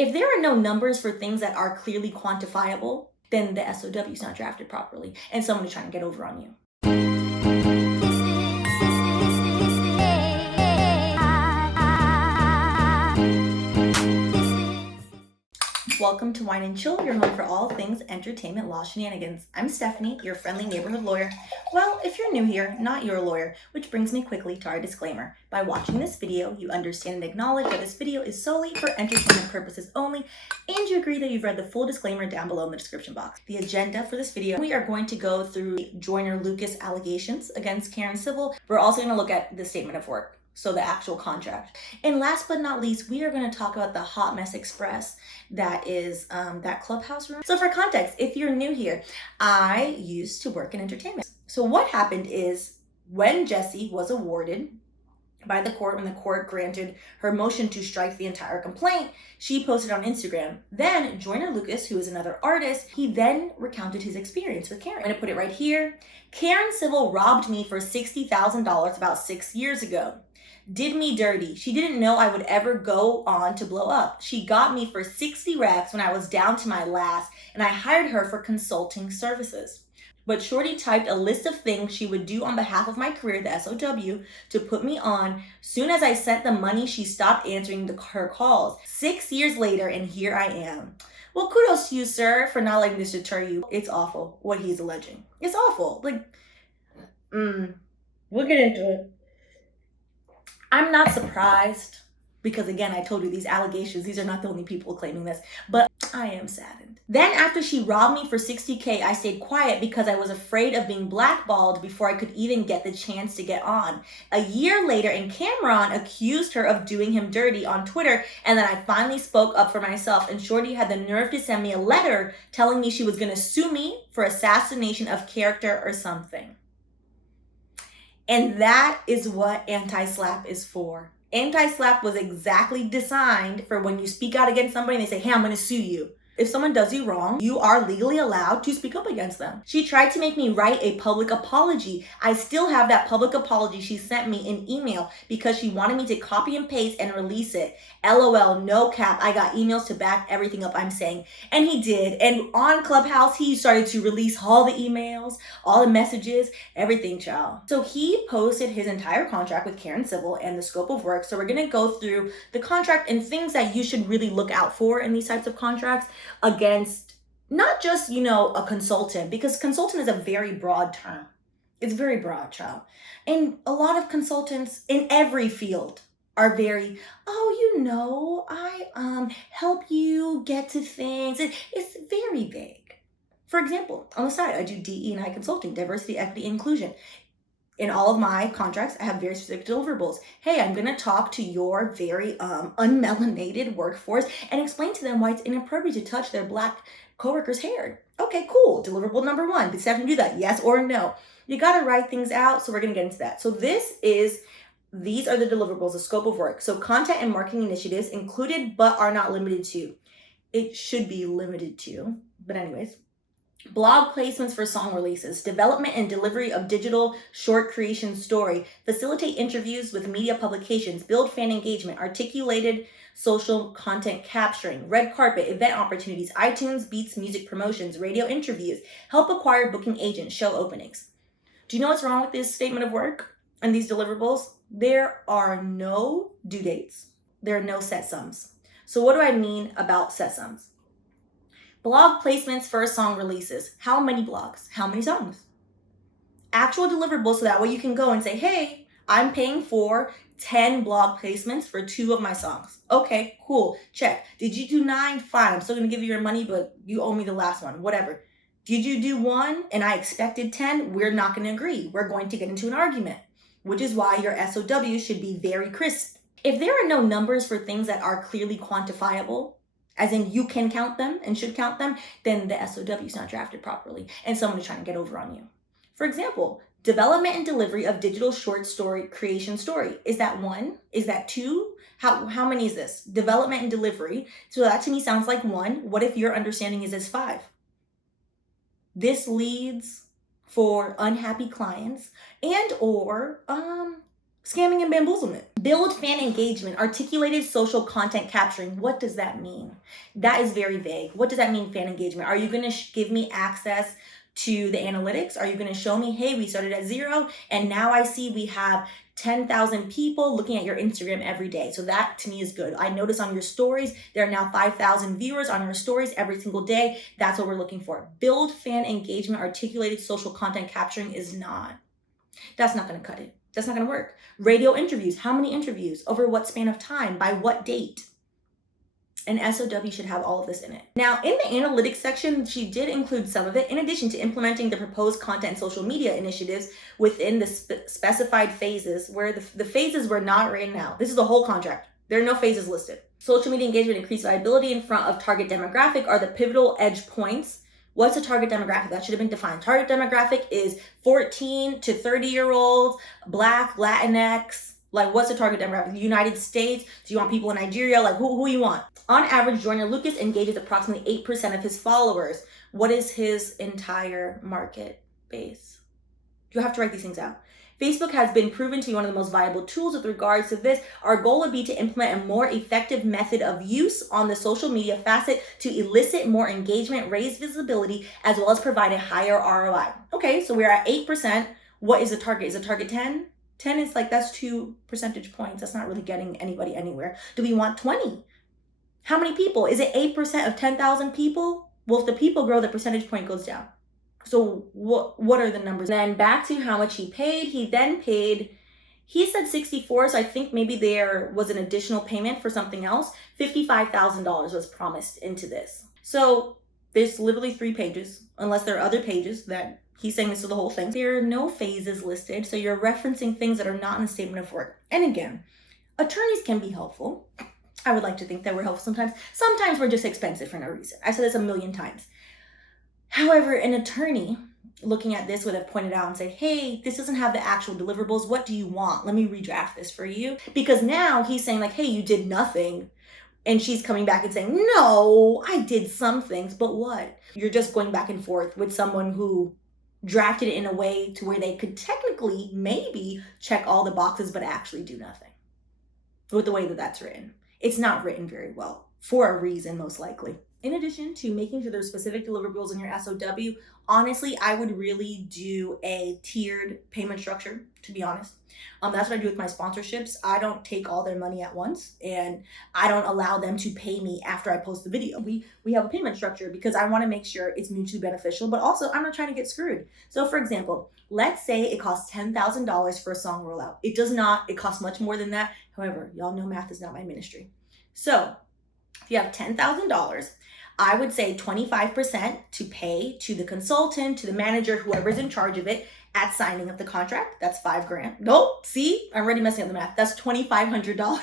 If there are no numbers for things that are clearly quantifiable, then the SOW is not drafted properly and someone is trying to get over on you. Welcome to Wine and Chill, your home for all things entertainment law shenanigans. I'm Stephanie, your friendly neighborhood lawyer. Well, if you're new here, not your lawyer, which brings me quickly to our disclaimer. By watching this video, you understand and acknowledge that this video is solely for entertainment purposes only, and you agree that you've read the full disclaimer down below in the description box. The agenda for this video, we are going to go through Joyner Lucas allegations against Karen Civil. We're also going to look at the statement of work. So the actual contract. And last but not least, we are going to talk about the Hot Mess Express that is that Clubhouse room. So for context, if you're new here, I used to work in entertainment. So what happened is when Jessie was awarded by the court, when the court granted her motion to strike the entire complaint, she posted on Instagram. Then Joyner Lucas, who is another artist, he then recounted his experience with Karen. I'm going to put it right here. Karen Civil robbed me for $60,000 about 6 years ago. Did me dirty. She didn't know I would ever go on to blow up. She got me for 60 racks when I was down to my last, and I hired her for consulting services. But Shorty typed a list of things she would do on behalf of my career, the SOW, to put me on. Soon as I sent the money, she stopped answering her calls. 6 years later, and here I am. Well, kudos to you, sir, for not letting this deter you. It's awful what he's alleging. It's awful. We'll get into it. I'm not surprised because, again, I told you these allegations, these are not the only people claiming this, but I am saddened. Then after she robbed me for $60K, I stayed quiet because I was afraid of being blackballed before I could even get the chance to get on. A year later, and Cameron accused her of doing him dirty on Twitter, and then I finally spoke up for myself, and Shorty had the nerve to send me a letter telling me she was going to sue me for assassination of character or something. And that is what AntiSlap is for. AntiSlap was exactly designed for when you speak out against somebody and they say, hey, I'm going to sue you. If someone does you wrong, you are legally allowed to speak up against them. She tried to make me write a public apology. I still have that public apology she sent me in email because she wanted me to copy and paste and release it. LOL, no cap. I got emails to back everything up I'm saying. And he did. And on Clubhouse, he started to release all the emails, all the messages, everything, child. So he posted his entire contract with Karen Civil and the scope of work. So we're going to go through the contract and things that you should really look out for in these types of contracts against not just, a consultant, because consultant is a very broad term. It's very broad, child. And a lot of consultants in every field are very, I help you get to things. It's very vague. For example, on the side, I do DE&I consulting, diversity, equity, inclusion. In all of my contracts, I have very specific deliverables. Hey, I'm going to talk to your very unmelanated workforce and explain to them why it's inappropriate to touch their Black coworker's hair. Okay, cool. Deliverable number 1. Did Stephanie do that? Yes or no? You got to write things out, so we're going to get into that. So these are the deliverables, the scope of work. So content and marketing initiatives included but are not limited to. It should be limited to, but anyways. Blog placements for song releases, development and delivery of digital short creation story, facilitate interviews with media publications, build fan engagement, articulated social content capturing, red carpet, event opportunities, iTunes, Beats, music promotions, radio interviews, help acquire booking agents, show openings. Do you know what's wrong with this statement of work and these deliverables? There are no due dates. There are no set sums. So what do I mean about set sums? Blog placements for song releases. How many blogs? How many songs? Actual deliverables, so that way you can go and say, hey, I'm paying for 10 blog placements for 2 of my songs. Okay, cool, check. Did you do 9? Fine, I'm still gonna give you your money, but you owe me the last one, whatever. Did you do 1 and I expected 10? We're not gonna agree. We're going to get into an argument, which is why your SOW should be very crisp. If there are no numbers for things that are clearly quantifiable, as in you can count them and should count them, then the SOW is not drafted properly and someone is trying to get over on you. For example, development and delivery of digital short story creation story. Is that 1? Is that 2? How many is this? Development and delivery. So that to me sounds like 1. What if your understanding is 5? This leads for unhappy clients and or Scamming and bamboozlement. Build fan engagement, articulated social content capturing. What does that mean? That is very vague. What does that mean, fan engagement? Are you going to give me access to the analytics? Are you going to show me, hey, we started at 0 and now I see we have 10,000 people looking at your Instagram every day. So that to me is good. I notice on your stories, there are now 5,000 viewers on your stories every single day. That's what we're looking for. Build fan engagement, articulated social content capturing is not. That's not going to cut it. That's not going to work. Radio interviews. How many interviews? Over what span of time? By what date? An SOW should have all of this in it. Now, in the analytics section, she did include some of it, in addition to implementing the proposed content and social media initiatives within the specified phases, where the phases were not written out. This is the whole contract. There are no phases listed. Social media engagement, increased viability in front of target demographic are the pivotal edge points. What's a target demographic? That should have been defined. Target demographic is 14 to 30-year-olds, Black, Latinx. Like, what's the target demographic? The United States? Do you want people in Nigeria? Like, who you want? On average, Joyner Lucas engages approximately 8% of his followers. What is his entire market base? You have to write these things out. Facebook has been proven to be one of the most viable tools with regards to this. Our goal would be to implement a more effective method of use on the social media facet to elicit more engagement, raise visibility, as well as provide a higher ROI. Okay, so we're at 8%. What is the target? Is the target 10? 10 is like, that's 2 percentage points. That's not really getting anybody anywhere. Do we want 20? How many people? Is it 8% of 10,000 people? Well, if the people grow, the percentage point goes down. So what are the numbers? Then back to how much he paid. He then paid, he said 64, so I think maybe there was an additional payment for something else. $55,000 was promised into this. So there's literally 3 pages, unless there are other pages that he's saying this is the whole thing. There are no phases listed, so you're referencing things that are not in the statement of work. And again, attorneys can be helpful. I would like to think that we're helpful sometimes. Sometimes we're just expensive for no reason. I've said this a million times. However, an attorney looking at this would have pointed out and said, hey, this doesn't have the actual deliverables. What do you want? Let me redraft this for you. Because now he's saying like, hey, you did nothing. And she's coming back and saying, no, I did some things, but what? You're just going back and forth with someone who drafted it in a way to where they could technically maybe check all the boxes, but actually do nothing with the way that that's written. It's not written very well for a reason, most likely. In addition to making sure there's specific deliverables in your SOW, honestly, I would really do a tiered payment structure, to be honest. That's what I do with my sponsorships. I don't take all their money at once, and I don't allow them to pay me after I post the video. We have a payment structure because I want to make sure it's mutually beneficial, but also I'm not trying to get screwed. So for example, let's say it costs $10,000 for a song rollout. It does not. It costs much more than that. However, y'all know math is not my ministry. So if you have $10,000, I would say 25% to pay to the consultant, to the manager, whoever's in charge of it at signing up the contract. That's $5,000. Nope, see, I'm already messing up the math. That's $2,500.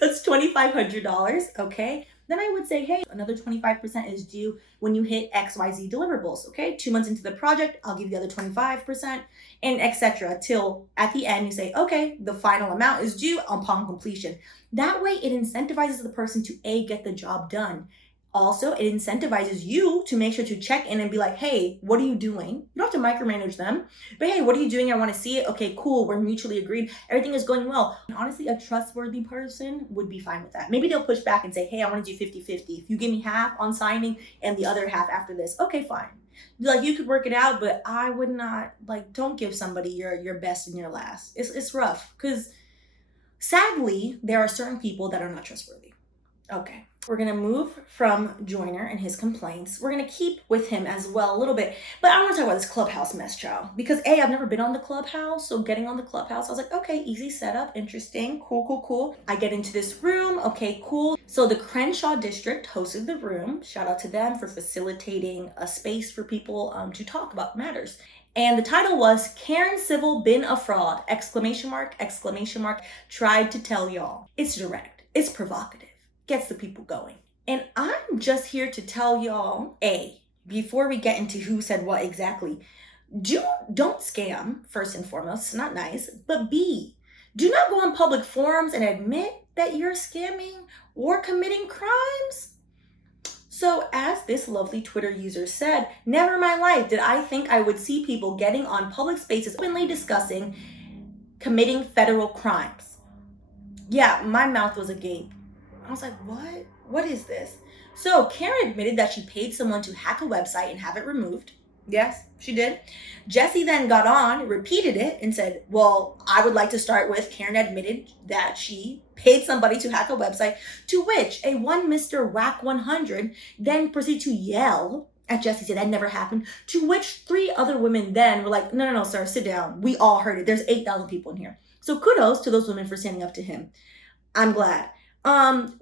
That's $2,500, okay? Then I would say, hey, another 25% is due when you hit XYZ deliverables, okay? 2 months into the project, I'll give you the other 25%, and etc. Till at the end you say, okay, the final amount is due upon completion. That way it incentivizes the person to get the job done. Also, it incentivizes you to make sure to check in and be like, hey, what are you doing? You don't have to micromanage them, but hey, what are you doing? I want to see it. Okay, cool. We're mutually agreed. Everything is going well. And honestly, a trustworthy person would be fine with that. Maybe they'll push back and say, hey, I want to do 50-50. If you give me half on signing and the other half after this, okay, fine. Like, you could work it out, but I would not, like, don't give somebody your best and your last. It's rough because sadly, there are certain people that are not trustworthy. Okay. We're going to move from Joyner and his complaints. We're going to keep with him as well a little bit. But I want to talk about this Clubhouse mess, child. Because I've never been on the Clubhouse. So getting on the Clubhouse, I was like, okay, easy setup. Interesting. Cool. I get into this room. Okay, cool. So the Crenshaw district hosted the room. Shout out to them for facilitating a space for people to talk about matters. And the title was Karen Civil Been a Fraud! ! Tried to tell y'all. It's direct. It's provocative. Gets the people going. And I'm just here to tell y'all, A, before we get into who said what exactly, don't scam, first and foremost. It's not nice. But B, do not go on public forums and admit that you're scamming or committing crimes. So as this lovely Twitter user said, never in my life did I think I would see people getting on public spaces openly discussing committing federal crimes. Yeah, my mouth was agape. I was like, what? What is this? So Karen admitted that she paid someone to hack a website and have it removed. Yes, she did. Jesse then got on, repeated it, and said, well, I would like to start with Karen admitted that she paid somebody to hack a website, to which a one Mr. Whack 100 then proceeded to yell at Jesse, said that never happened, to which 3 other women then were like, no, sir, sit down. We all heard it. There's 8,000 people in here. So kudos to those women for standing up to him. I'm glad.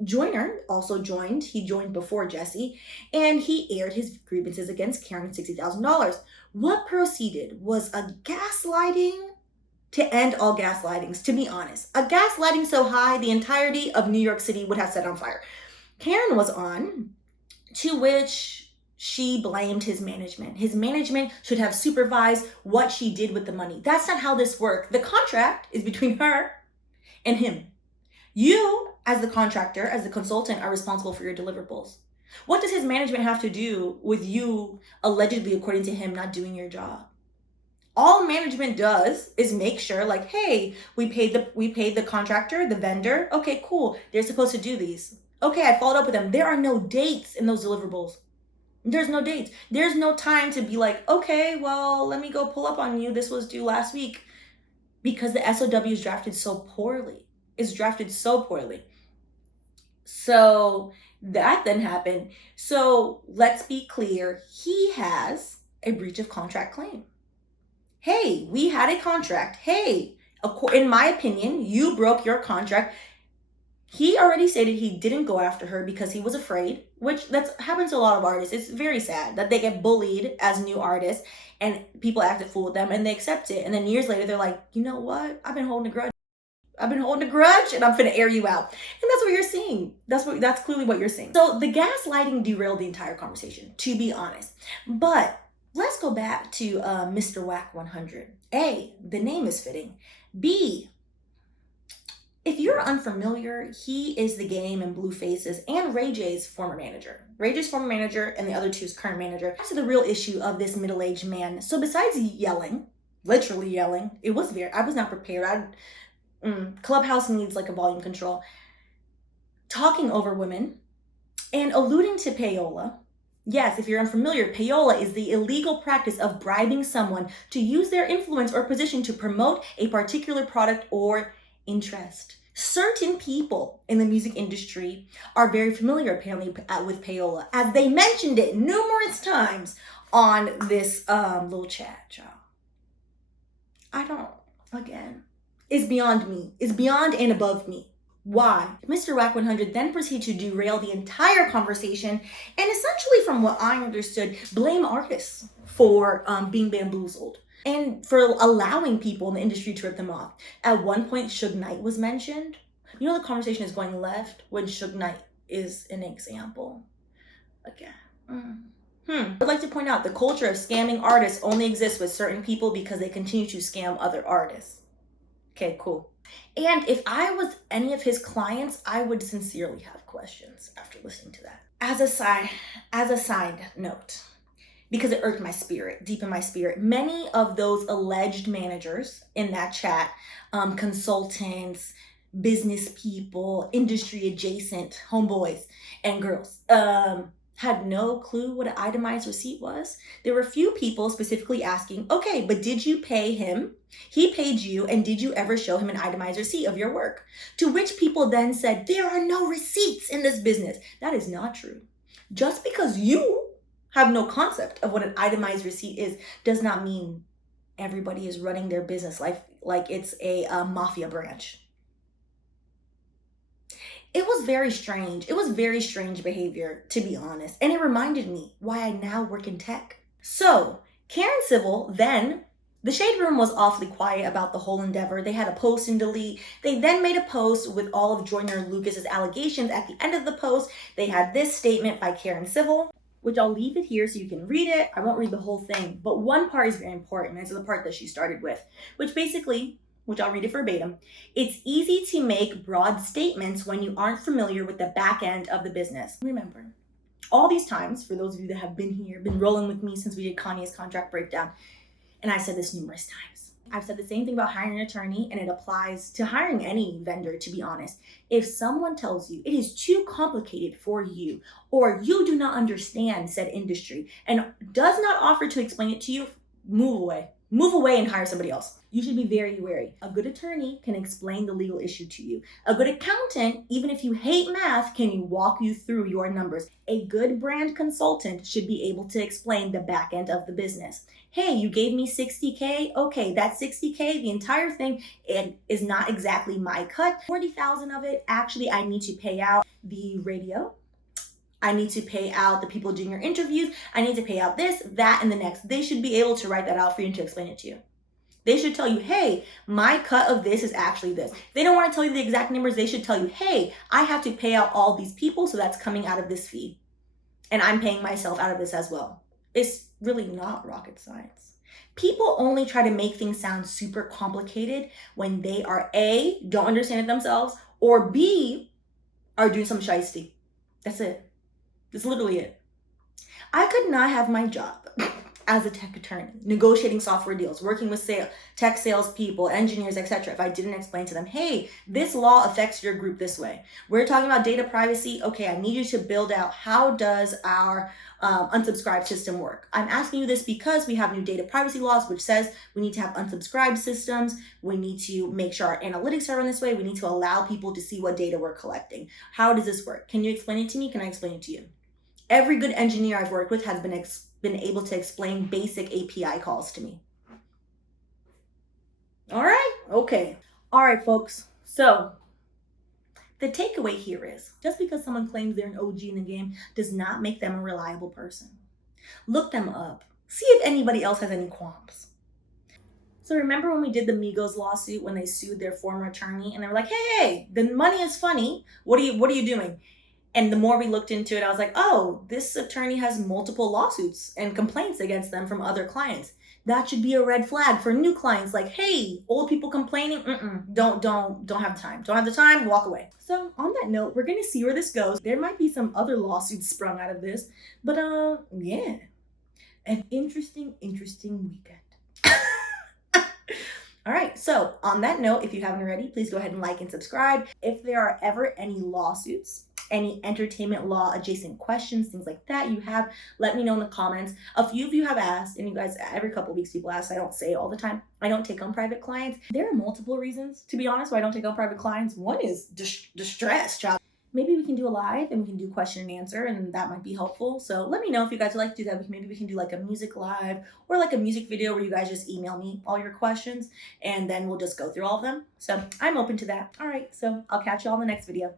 Joyner also joined. He joined before Jesse, and he aired his grievances against Karen at $60,000. What proceeded was a gaslighting to end all gaslightings, to be honest. A gaslighting so high, the entirety of New York City would have set on fire. Karen was on, to which she blamed his management. His management should have supervised what she did with the money. That's not how this works. The contract is between her and him. You, as the contractor, as the consultant, are responsible for your deliverables. What does his management have to do with you, allegedly, according to him, not doing your job? All management does is make sure, like, hey, we paid the contractor, the vendor. Okay, cool. They're supposed to do these. Okay, I followed up with them. There are no dates in those deliverables. There's no dates. There's no time to be like, okay, well, let me go pull up on you. This was due last week. Because the SOW is drafted so poorly. It's drafted so poorly. So that then happened. So let's be clear. He has a breach of contract claim. Hey, we had a contract. Hey, in my opinion, you broke your contract. He already stated he didn't go after her because he was afraid, which that happens to a lot of artists. It's very sad that they get bullied as new artists and people act a fool with them and they accept it. And then years later, they're like, you know what? I've been holding a grudge and I'm finna air you out. And that's what you're seeing. That's clearly what you're seeing. So the gaslighting derailed the entire conversation, to be honest. But let's go back to Mr. Whack 100. A, the name is fitting. B, if you're unfamiliar, he is the Game and Blue Faces and Ray J's former manager. Ray J's former manager and the other two's current manager. Back to the real issue of this middle-aged man. So besides yelling, literally yelling, I was not prepared. Clubhouse needs like a volume control. Talking over women and alluding to payola. Yes, if you're unfamiliar, payola is the illegal practice of bribing someone to use their influence or position to promote a particular product or interest. Certain people in the music industry are very familiar apparently with payola, as they mentioned it numerous times on this little chat, y'all. It's beyond me. It's beyond and above me. Why? Mr. Whack 100 then proceeded to derail the entire conversation and essentially, from what I understood, blame artists for being bamboozled and for allowing people in the industry to rip them off. At one point, Suge Knight was mentioned. You know, the conversation is going left when Suge Knight is an example. Again. I'd like to point out the culture of scamming artists only exists with certain people because they continue to scam other artists. Okay, cool. And if I was any of his clients, I would sincerely have questions after listening to that. As a side note, because it irked my spirit, deep in my spirit, many of those alleged managers in that chat, consultants, business people, industry adjacent homeboys and girls, had no clue what an itemized receipt was. There were a few people specifically asking, okay, but did you pay him? He paid you, and did you ever show him an itemized receipt of your work? To which people then said, there are no receipts in this business. That is not true. Just because you have no concept of what an itemized receipt is does not mean everybody is running their business like it's a mafia branch. It was very strange. It was very strange behavior, to be honest. And it reminded me why I now work in tech. So Karen Civil then, the Shade Room was awfully quiet about the whole endeavor. They had a post and delete. They then made a post with all of Joyner Lucas's allegations. At the end of the post, they had this statement by Karen Civil, which I'll leave it here so you can read it. I won't read the whole thing, but one part is very important. It's the part that she started with, which I'll read it verbatim. It's easy to make broad statements when you aren't familiar with the back end of the business. Remember, all these times, for those of you that have been here, been rolling with me since we did Kanye's contract breakdown, and I said this numerous times, I've said the same thing about hiring an attorney, and it applies to hiring any vendor, to be honest. If someone tells you it is too complicated for you, or you do not understand said industry, and does not offer to explain it to you, move away. Move away and hire somebody else. You should be very wary. A good attorney can explain the legal issue to you. A good accountant, even if you hate math, can walk you through your numbers. A good brand consultant should be able to explain the back end of the business. Hey, you gave me 60K. Okay, that 60K, the entire thing, it is not exactly my cut. 40,000 of it, actually, I need to pay out the radio. I need to pay out the people doing your interviews. I need to pay out this, that, and the next. They should be able to write that out for you and to explain it to you. They should tell you, hey, my cut of this is actually this. They don't want to tell you the exact numbers. They should tell you, hey, I have to pay out all these people, so that's coming out of this fee. And I'm paying myself out of this as well. It's really not rocket science. People only try to make things sound super complicated when they are A, don't understand it themselves, or B, are doing some shiesty. That's it. That's literally it. I could not have my job as a tech attorney, negotiating software deals, working with tech sales people, engineers, etc., if I didn't explain to them, hey, this law affects your group this way. We're talking about data privacy. Okay, I need you to build out how does our unsubscribe system work. I'm asking you this because we have new data privacy laws, which says we need to have unsubscribe systems. We need to make sure our analytics are run this way. We need to allow people to see what data we're collecting. How does this work? Can you explain it to me? Can I explain it to you? Every good engineer I've worked with has been able to explain basic API calls to me. All right, okay. All right, folks. So the takeaway here is just because someone claims they're an OG in the game does not make them a reliable person. Look them up. See if anybody else has any qualms. So remember when we did the Migos lawsuit when they sued their former attorney and they were like, hey, the money is funny. What are you doing? And the more we looked into it, I was like, oh, this attorney has multiple lawsuits and complaints against them from other clients. That should be a red flag for new clients. Like, hey, old people complaining, don't have time. Don't have the time, walk away. So on that note, we're gonna see where this goes. There might be some other lawsuits sprung out of this, but yeah, an interesting weekend. All right, so on that note, if you haven't already, please go ahead and like and subscribe. If there are ever any lawsuits, any entertainment law adjacent questions, things like that you have, let me know in the comments. A few of you have asked, and you guys, every couple of weeks people ask, I don't say it all the time, I don't take on private clients. There are multiple reasons, to be honest, why I don't take on private clients. One is distress, child. Maybe we can do a live and we can do question and answer, and that might be helpful. So let me know if you guys would like to do that. Maybe we can do like a music live or like a music video where you guys just email me all your questions and then we'll just go through all of them. So I'm open to that. All right, so I'll catch you all in the next video.